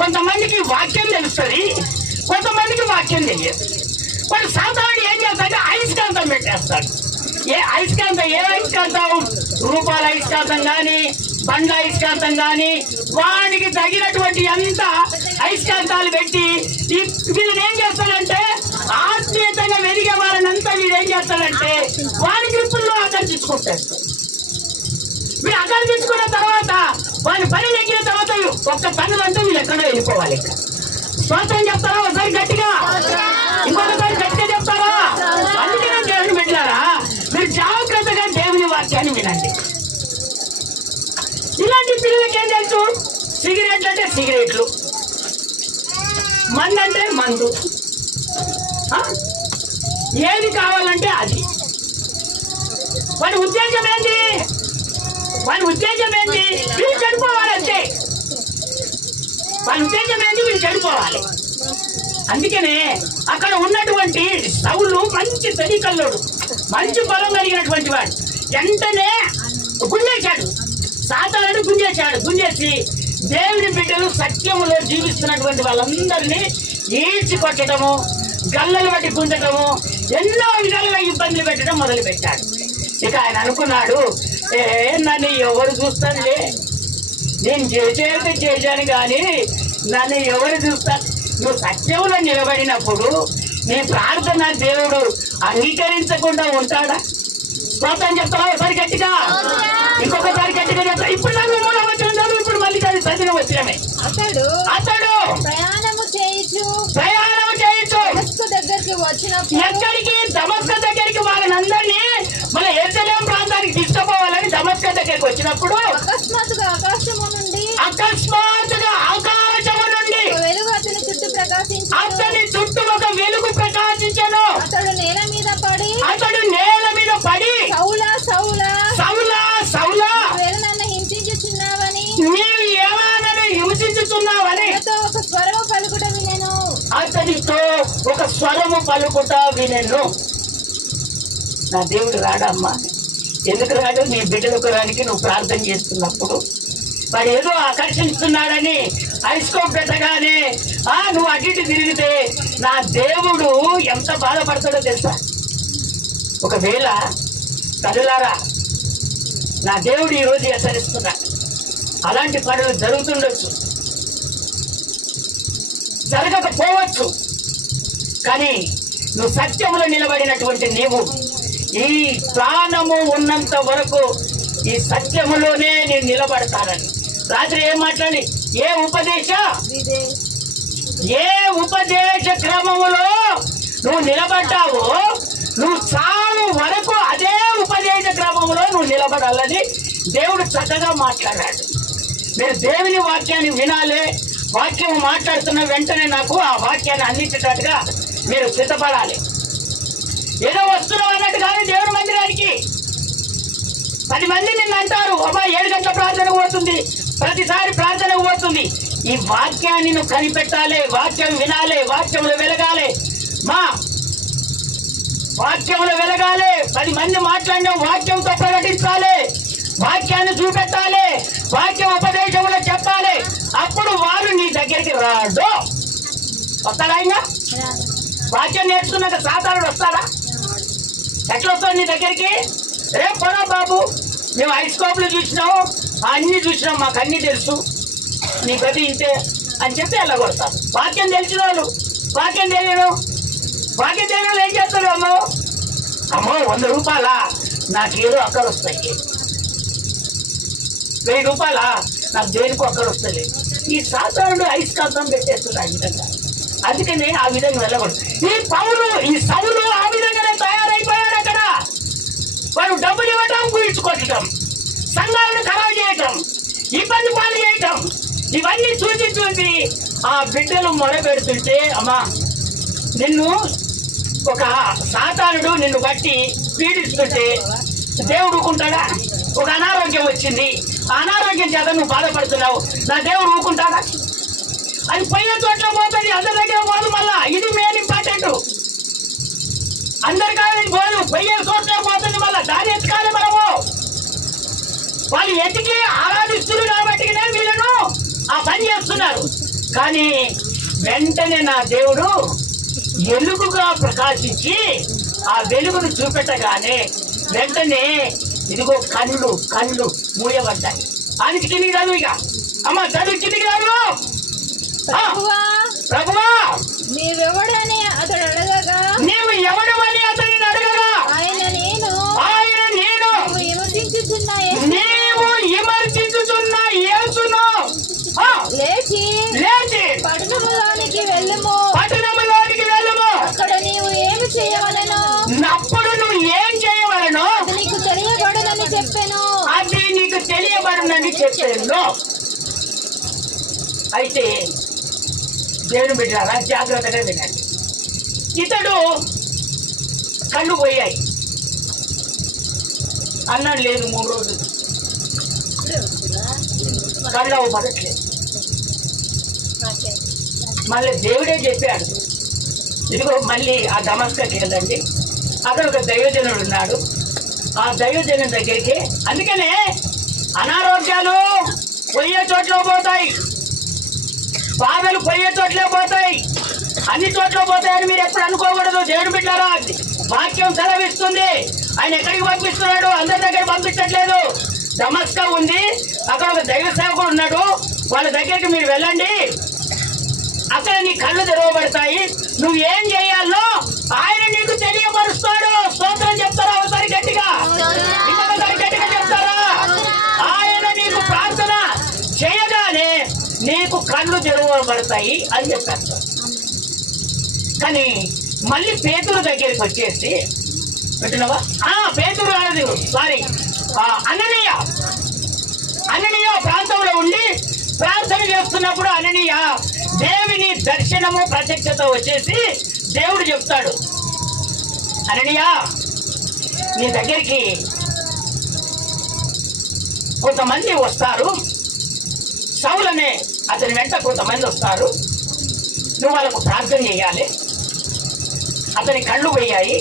కొంతమందికి వాక్యం తెలుస్తుంది, కొంతమందికి వాక్యం తెలియదు. వాడు సాధారణ ఏం చేస్తాడంటే అయస్కాంతం పెట్టేస్తాడు. ఏ అయస్కాంతం? రూపాయల అయస్కాంతం కానీ, బండ్ల అయస్కాంతం కానీ, వాడికి తగినటువంటి అంత అయస్కాంతాలు పెట్టి వీళ్ళు ఏం చేస్తాడంటే ఆత్మీయతంగా వెలిగే వారినంతా వీడు ఏం చేస్తాడంటే వాడి గ్రిప్పుల్లో ఆకర్షించుకుంటాడు. వీడు ఆకర్షించుకున్న తర్వాత వాడి పని నెగ్గిన తర్వాత ఒక్క పనులంతా వీళ్ళు ఎక్కడో వెళ్ళిపోవాలి. స్తోత్రం చెప్తారా ఒకసారి గట్టిగా? ఇంకొకసారి గట్టిగా చెప్తారా? అందుకే దేవుని పెట్టారా, మీరు జాగ్రత్తగా దేవుని వాక్యాన్ని వినండి. ఇలాంటి పిల్లలకి ఏం తెలుసు? సిగరెట్లు అంటే సిగరెట్లు, మందు అంటే మందు, ఏది కావాలంటే అది. వాడి ఉద్దేశం ఏంటి? వీళ్ళు చనిపోవాలంటే వాళ్ళ ఉద్దేశం ఏంటి? వీళ్ళు చనిపోవాలి. అందుకనే అక్కడ ఉన్నటువంటి సౌలు మంచి తడికల్లోడు, మంచి బలం కలిగినటువంటి వాడు. వెంటనే గుంజేశాడు, సాతానుడు గుంజేసి దేవుని బిడ్డలు సత్యములో జీవిస్తున్నటువంటి వాళ్ళందరినీ ఈడ్చికొట్టడము, గల్లలు బట్టి గుంజటము, ఎన్నో విధాలుగా ఇబ్బందులు పెట్టడం మొదలు పెట్టాడు. ఇక ఆయన అనుకున్నాడు, నన్ను ఎవరు చూస్తానులే, నేను చేశాను కానీ నన్ను ఎవరు చూస్తాను? నువ్వు సత్యంలో నిలబడినప్పుడు నీ ప్రార్థన దేవుడు అంగీకరించకుండా ఉంటాడా? స్తోత్రం చెప్తావా ఒకసారి గట్టిగా? ఇంకొకసారి గట్టిగా చెప్తా. ఇప్పుడు నన్ను వచ్చిన ఇప్పుడు మళ్ళీ అది చదివిన వచ్చినమే. అతడు ప్రయాణము చేయొచ్చు ఎక్కడికి? దమస్క దగ్గరికి. వాళ్ళనందరినీ మన యెరూషలేము ప్రాంతానికి తీసుకుపోవాలని దమస్క దగ్గరికి వచ్చినప్పుడు అకస్మాత్తుగా ఆకాశము నుండి అతని చుట్టూ ఒక వెలుగు ప్రకాశించెను. అతడు నేల మీద పడి సౌలా నన్ను హింసించుచున్నావని అతనితో ఒక స్వరము పలుకుట వినెను. నా దేవుడు రాడమ్మా? ఎందుకు రాడు? నీ బిడ్డలకు రానికి నువ్వు ప్రార్థన చేస్తున్నప్పుడు వాడు ఏదో ఆకర్షిస్తున్నాడని ఐస్కోప్ పెట్టగానే నువ్వు అటు ఇటు తిరిగితే నా దేవుడు ఎంత బాధపడతాడో తెలుసా? ఒకవేళ తల్లులారా, నా దేవుడు ఈరోజు హెచ్చరిస్తున్నాడు, అలాంటి పనులు జరుగుతుండొచ్చు, జరగకపోవచ్చు, కానీ నువ్వు సత్యములో నిలబడినటువంటి నీవు ఈ ప్రాణము ఉన్నంత వరకు ఈ సత్యములోనే నేను నిలబడతానని రాత్రి ఏం మాట్లాడి ఏ ఉపదేశ క్రమములో నువ్వు నిలబడ్డావో నువ్వు చావు వరకు అదే ఉపదేశ క్రమంలో నువ్వు నిలబడాలని దేవుడు చక్కగా మాట్లాడాడు. మీరు దేవుని వాక్యాన్ని వినాలి. వాక్యం మాట్లాడుతున్న వెంటనే నాకు ఆ వాక్యాన్ని అందించేటట్టుగా మీరు సిద్ధపడాలి. ఏదో వస్తున్నాం అన్నట్టు కాదు. దేవుని మందిరానికి 10 మంది నిన్ను అంటారు, అబ్బా 7 గంటల ప్రార్థనకు పోతుంది, ప్రతిసారి ప్రార్థనకు పోతుంది. ఈ వాక్యాన్ని నువ్వు కనిపెట్టాలి, వాక్యం వినాలి, వాక్యంలో వెలగాలి. మా వాక్యంలో వెలగాలి. 10 మంది మాట్లాడిన వాక్యంతో ప్రకటించాలి, వాక్యాన్ని చూపెట్టాలి, వాక్యం ఉపదేశంలో చెప్పాలి. అప్పుడు వారు నీ దగ్గరికి రాడు. వస్తాడా? ఇంకా వాక్యం నేర్చుకున్నాక సాతానుడు వస్తాడా? ఎట్లా వస్తాడు నీ దగ్గరికి? రేపు పోరా బాబు, మేము ఐస్కోప్లు చూసినాము, అన్ని చూసినాం, మాకు అన్ని తెలుసు, నీ గది ఇంతే అని చెప్పి ఎలా కొడతారు. వాక్యం తెలిసిన వాళ్ళు, వాక్యం తెలియను ఏం చేస్తారు? అమ్మో 100 రూపాయలా, నాకేదో అక్కడ వస్తాయి. 1000 రూపాయలా, నాకు దేనికో అక్కడ వస్తుంది. ఈ సాధారణ ఐస్కాంతం పెట్టేస్తున్నారు ఆ విధంగా. అందుకని ఆ విధంగా వెళ్ళకూడదు. ఈ సౌలు ఆ విధంగానే తయారైపోయాడు. అక్కడ వాడు డబ్బులు ఇవ్వటం, గుయించుకోవటం, సంఘాలను ఖరాబు చేయటం, ఇబ్బంది పాలు చేయటం, ఇవన్నీ చూసి ఆ బిడ్డలు మొరపెడుతుంటే, అమ్మా నిన్ను ఒక సాతానుడు నిన్ను బట్టి పీడిస్తుంటే దేవుడు ఊరుకుంటాడా? ఒక అనారోగ్యం వచ్చింది, ఆ అనారోగ్యం చేత నువ్వు బాధపడుతున్నావు, నా దేవుడు ఊరుకుంటాడా? అది పైన చోట్ల పోతుంది, అందరి దగ్గర పోదు. మళ్ళా ఇది మెయిన్ ఇంపార్టెంట్. అందరి కాదు పోదు, పోయే చోట్ల పోతుంది. మళ్ళా దాన్ని ఎత్తుకాలి మనము. వాళ్ళు ఎతికి ఆరాధిస్తున్నారు కాబట్టి వీళ్ళను ఆ పని చేస్తున్నారు. కానీ వెంటనే నా దేవుడు వెలుగుగా ప్రకాశించి ఆ వెలుగును చూపెట్టగానే వెంటనే ఇదిగో కళ్ళు మూయబడ్డాయి. ఆయనకి కిందికి రాదు. ఇక అమ్మ చదువు కిందికి రాదు. ప్రభువా నీవెవడని అతడు అడగగా, నీవు ఎవడమని అతనిని అడగగా, ఆయన నేను నీవు విమర్శించుతున్న యేసును లేచి పట్టణంలోనికి వెళ్ళుము. అక్కడ నీవు ఏమి చేయవలెను? అప్పుడు నువ్వు ఏం చేయవలెను? అది నీకు తెలియబడునని చెప్పాను. అయితే దేవుని బిడ్డలారా జాగ్రత్తగా వినండి. ఇతడు కళ్ళు పోయాయి, అన్నం లేదు 3 రోజులు, కళ్ళు అవ్వబడట్లేదు. మళ్ళీ దేవుడే చెప్పాడు, ఇదిగో మళ్ళీ ఆ దమస్కకి వెళ్ళండి, అక్కడ ఒక దైవజనుడు ఉన్నాడు, ఆ దైవజనుడి దగ్గరికి. అందుకనే అనారోగ్యాలు పోయే చోట్ల పోతాయి, బాధలు పోయే చోట్లే పోతాయి, అన్ని చోట్ల పోతాయని మీరు ఎప్పుడు అనుకోకూడదు. దేవుడు బిడ్డారా, వాక్యం సెలవిస్తుంది. ఆయన ఎక్కడికి పంపిస్తున్నాడు? అందరి దగ్గర పంపించట్లేదు. దమస్కా ఉంది, అక్కడ ఒక దైవ సేవకుడు ఉన్నాడు, వాళ్ళ దగ్గరికి మీరు వెళ్ళండి, అక్కడ నీ కళ్ళు తెరవబడతాయి, నువ్వు ఏం చేయాలో ఆయన నీకు తెలియపరుస్తాడు. స్తోత్రం చెప్తారా? ఒకసారి గట్టిగా, ఇంకొకసారి గట్టిగా చెప్తారా? ఆయన నీకు ప్రార్థన చేయగానే నీకు కళ్ళు తెరవబడతాయి అని చెప్పారు. కానీ మళ్ళీ పేతురు దగ్గరికి వచ్చేసి పెట్టినవా? పేతురు రాదు, సారీ, అననీయ ప్రాంతంలో ఉండి ప్రార్థన చేస్తున్నప్పుడు అననీయ దేవుని దర్శనము ప్రత్యక్షత వచ్చేసి దేవుడు చెప్తాడు, అననీయ నీ దగ్గరికి కొంతమంది వస్తారు, సౌలనే అతని వెంట కొంతమంది వస్తారు, నువ్వు వాళ్ళకు ప్రార్థన చేయాలి, అతని కళ్ళు పోయాయి,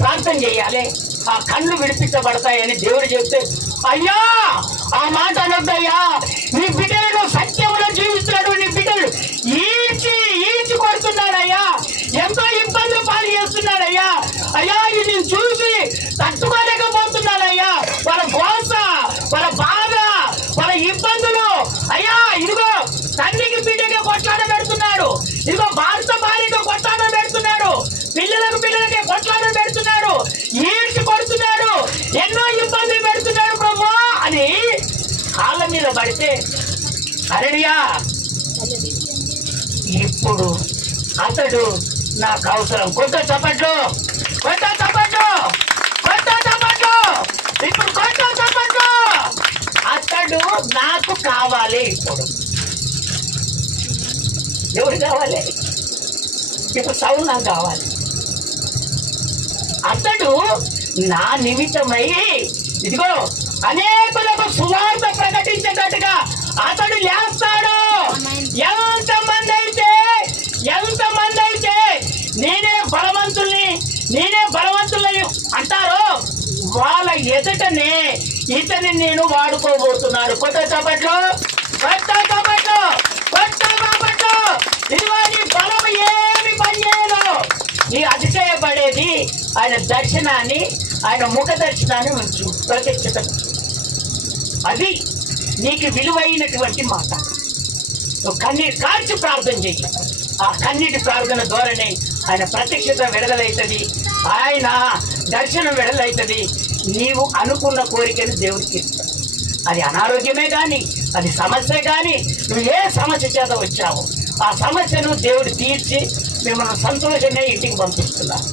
ప్రార్థన చేయాలి, ఆ కళ్ళు విడిపించబడతాయని దేవుడు చెప్తే, అయ్యా ఆ మాట అనొద్దయ్యా, నీ బిడ్డలను సత్యములో జీవిస్తున్నాడు, నీ బిడ్డలు ఈడ్చి కొడుతున్నాడయ్యా, ఎంతో ఇబ్బందులు పాలు చేస్తున్నాడయ్యా, అయ్యా ఇది చూసి తట్టుకోలేకపోతున్నాడయ్యా, వాళ్ళ గోస, వాళ్ళ బాధ, వాళ్ళ ఇబ్బందులు, అయ్యా ఇదిగో తండ్రికి బిడ్డగా కొట్లాట పెడుతున్నాడు, ఇదిగో భారత భార్యగా కొట్లాట పెడుతున్నాడు, పిల్లలకే కొట్లాట పెడుతున్నాడు, ఈడ్చి కొడుతున్నాడు, ఎన్నో ఇబ్బందులు పెడుతున్నాడు ప్రభు అని కాళ్ళ మీద పడితే, అననీయా ఇప్పుడు అతడు నాకు అవసరం. కొత్త చప్పట్లు, ఇప్పుడు కొత్త చప్పట్లు. అతడు అతడు నాకు కావాలి. ఇప్పుడు ఎవరు కావాలి? ఇప్పుడు సౌలు నాకు కావాలి. అతడు నా నిమిత్తమై ఇదిగో అనేకులకు సువార్త ప్రకటించేటట్టుగా అతడు లేస్తాడు. ఎంతమంది అయితే నేనే బలవంతుల్ని అంటారో వాళ్ళ ఎదుటనే ఇతని నేను వాడుకోబోతున్నాను. కొత్త చప్పట్లు. ఇదిగో నీ బలం ఏమి పనిచేయదు. నీ అతిశయపడేది ఆయన దర్శనాన్ని, ఆయన ముఖ దర్శనాన్ని ఉంచు, ప్రత్యక్షత. అది నీకు విలువైనటువంటి మాట. నువ్వు కన్నీరు కార్చి ప్రార్థన చెయ్యి. ఆ కన్నీటి ప్రార్థన ద్వారానే ఆయన ప్రత్యక్షత విడుదలవుతుంది, ఆయన దర్శనం విడుదలవుతుంది. నీవు అనుకున్న కోరికను దేవుడికి ఇస్తాడు. అది అనారోగ్యమే కానీ, అది సమస్య కానీ, నువ్వు ఏ సమస్య చేత వచ్చావో ఆ సమస్యను దేవుడు తీర్చి మిమ్మల్ని సంతోషంగా ఇంటికి పంపిస్తున్నారు.